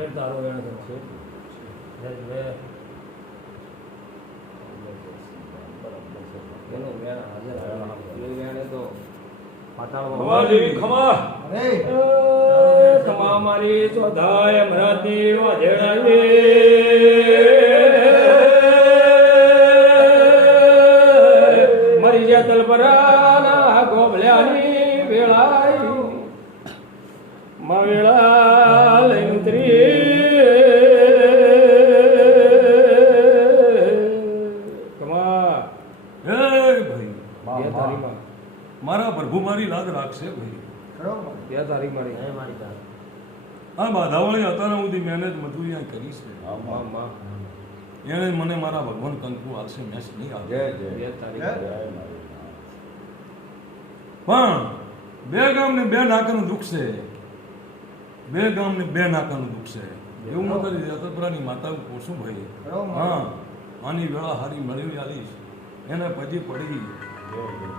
Complete તારો વેણ છે એનો વેણ હાજર વેણે તો પાતાળમાં ખમા મારી ચોધાય મરાતી મરી જ્યા તલપરાના ગોભલ્યાની વેળાઈ માં વેળા લઈને ઉતરી મારા પ્રભુ મારી લાગ રાખશે ભાઈ. બે તારીખ મારી આ બાધાવાળી અત્યારે સુધી મહેનત મજૂરી કરી છે. એને મને મારા ભગવાન કંકુ આવશે મેચ નહીં આવે. પણ બે ગામને બે નાકાનું દુઃખ છે. બે ગામને બે નાકાનું દુઃખ છે. એવું ન કરી અતપરાની માતા પોષું ભાઈ. હા આની વેળા હારી મળવી આવીશ એને પછી પડી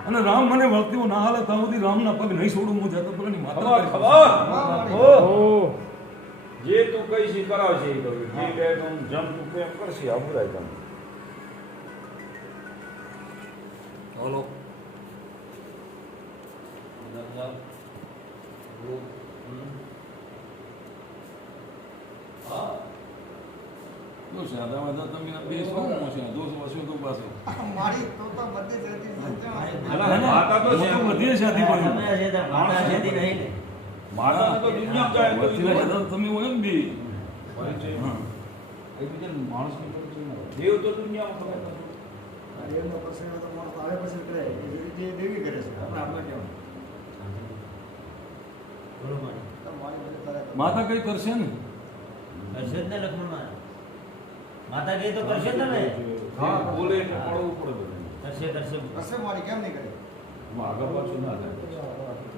અને રામ મને વળતીઓ ના હાલે ત્યાં સુધી રામના પગ નહીં છોડું. હું જતપરાની માતા જે તું કહીશ એ કરાવશે એ કહ્યું જે બે તું જમ તું પ્રેમ કરશે અમરાય તમે બોલો તમે બે શું છે દોષ વસ્યો તો પાસે મારી તો બધી જતી માતા તો છે બધી સાથી પણ માતા તો દુનિયા જાય તમે હોય ને બી માણસ દેવ તો દુનિયામાં એમનો પ્રસંગ તો માણસ આવે પછી કરે એ રીતે દેવી કરે છે આપણે કેવું માતા કઈ કરશે ને કરશે જ ને લક્ષ્મણ માતા કહે તો કરશે તમે બોલે એટલે પડવું પડે કરશે કરશે કરશે મારી કેમ નહીં કરે આગળ પાછું ના થાય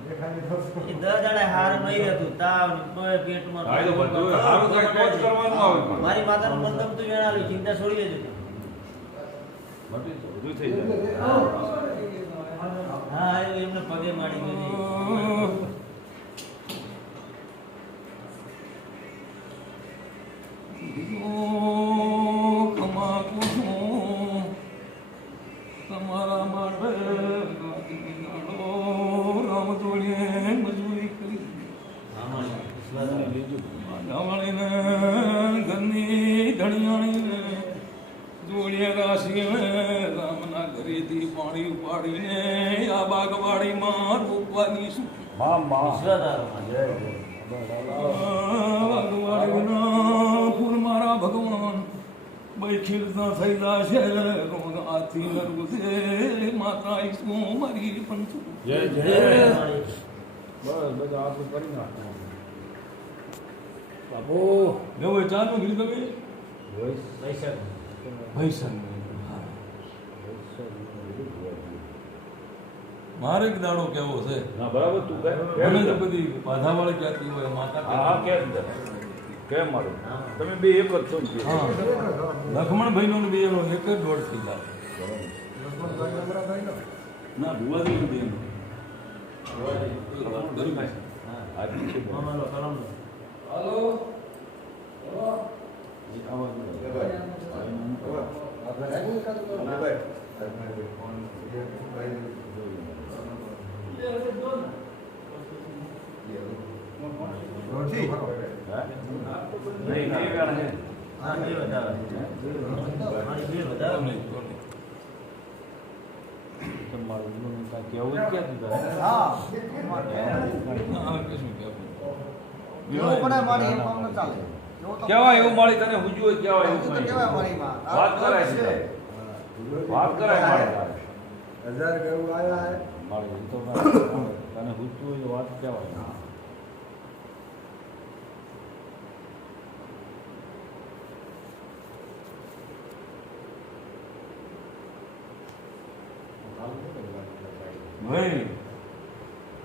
એ 10 દાડા હાર મહી હતું તાવ ને પેટમાં હા, એ તો બધું હારું થાય તો જ કરવાનું આવે પણ. મારી માતાનું મન ગમતું વેણાવ્યું ચિંતા છોડી દેજો બધી તો બધું થઈ જાય હા એમને પગે માડી ગયો તમારા માટે રામ જોડીએ મજૂરી કરી ઘરની ધણિયાણીને જોડીએ રાશીને રામના ઘરેથી પાણી ઉપાડીને આ બાગવાડીમાં રોપવાની શું ફૂલ મારા ભગવાન બૈખીરના થઈ જશે આથી નરવું છે માતા ઈસુ મારી પંચુ જય જય બસ બધું આપણું કરી નાખવાનું બાપુ એવું ચાનું કીધું તમે ભૈસન મારે એક દાડો કેવો છે ના બરાબર તું મને તો બધી બાધાવાળી કહેતી હોય માતા હા કેમ મારું તમે બે એક જ છો ને? હા લખમણભાઈ નો બે એનો એક જ દોઢ થઈ જાય ના ભુવાજી નું બે એનો આ પીછે બોલ. હાલો નહીં નહીં વેણ હે હા બે બતાવે મારી બે બતાવે તમારું કાંઈ કહેવું જ ક્યાં તું હા કશું કહેવું એવું પણ મારી એમ કામ ન ચાલે કેવાય એવું મારી તને હુજ્યું હોય કેવાય એવું તો નહીં. કેવાય મારી માં વાત કરાય છે વાત કરાય મારી તારે. હજાર કેવું આયા હે મારી એ તો તને હુજ્યું હોય તો વાત કહેવાય ભાઈ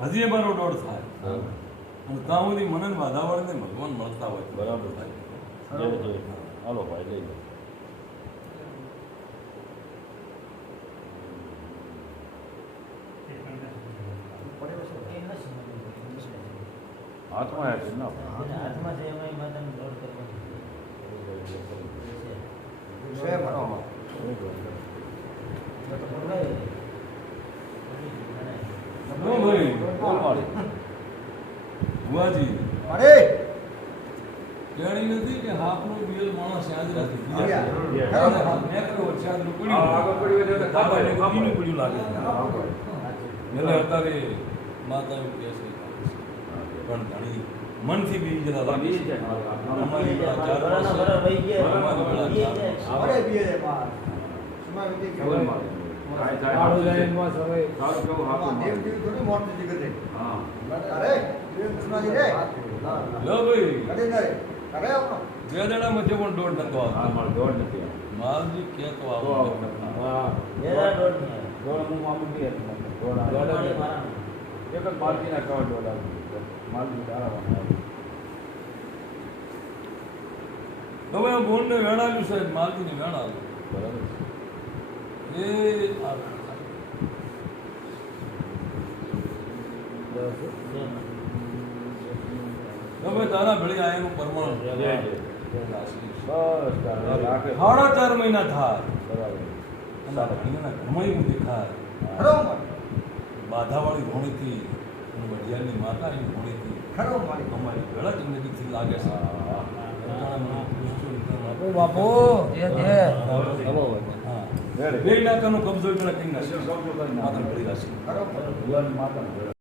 હજી એ મારો દોઢ થાય અને ત્યાં સુધી મને બાધાવાળને ભગવાન મળતા હોય બરાબર થાય જય જય હાલો ભાઈ લઈ લો હાથમાં આવ્યા છે ના હાથમાં છે એમાં માતાનું દોડ કરવું સ્વયં ભણો. નો ભાઈ ભુવાજી અરે જાણી નથી કે હાફનો બિયલ માણસ યાદ રાખી આવ્યા. બીજા નેકરો ચાદરું પડ્યું આગળ પડ્યું એટલે તો તાબા ને ખબર. બીનું પડ્યું લાગે એટલે અત્યારે માતા એવું કહે છે પણ ઘણી મનથી બી જરા લાગે છે અમારી પેલા ચાર વર્ષ અમારી પેલા ચાર અરે બીએ દે પાસ. સમય વીતી ગયો. આડો લાઈનમાં સમય સારું કેવું હાથું દેવ મારે. દેવ થોડી મોટી જગ્યાએ. હા અરે દેવ સુનાજી રે. લો ભાઈ અરે નરે. અરે આપણો. બે દાડામાં જે પણ દોઢ નતો હા આવતો મારે દોડ નથી આવતી. માલજી કે તો તો આવો આવું નથી. હા દોડ હું મામું નહીં હતું. દોડ આવે. એક જ માલકીના કવર દોડ આવતી. માલકી તારાવાના આવી. હવે આ બોનને વેણાવ્યું સાહેબ માલજીને વેણાવ્યું બરાબર છે. એ આ હવે તારા ભેળી આયેલું પરમાણુ જય જય. આશીષ. બસ તારે રાખે. સાડા 4 મહિના થાય બરાબર. અને ભાઈના ઘરમાં એવું દેખાય ખરો મારી. બાધાવાળી ઘોડીથી અને વઢિયારની માતા એની ઘોડીથી ખરો મારી. અમારી ભેળા જ નજીકથી લાગે છે હા. બાપુ જે છે હા. બે નાકાનો કબજો પેલા કઈ નાખ્યો કબજો કરી નાખ્યો. માતા ભેળી રાશિ ખરો મારી. ભગવાનની માતાનો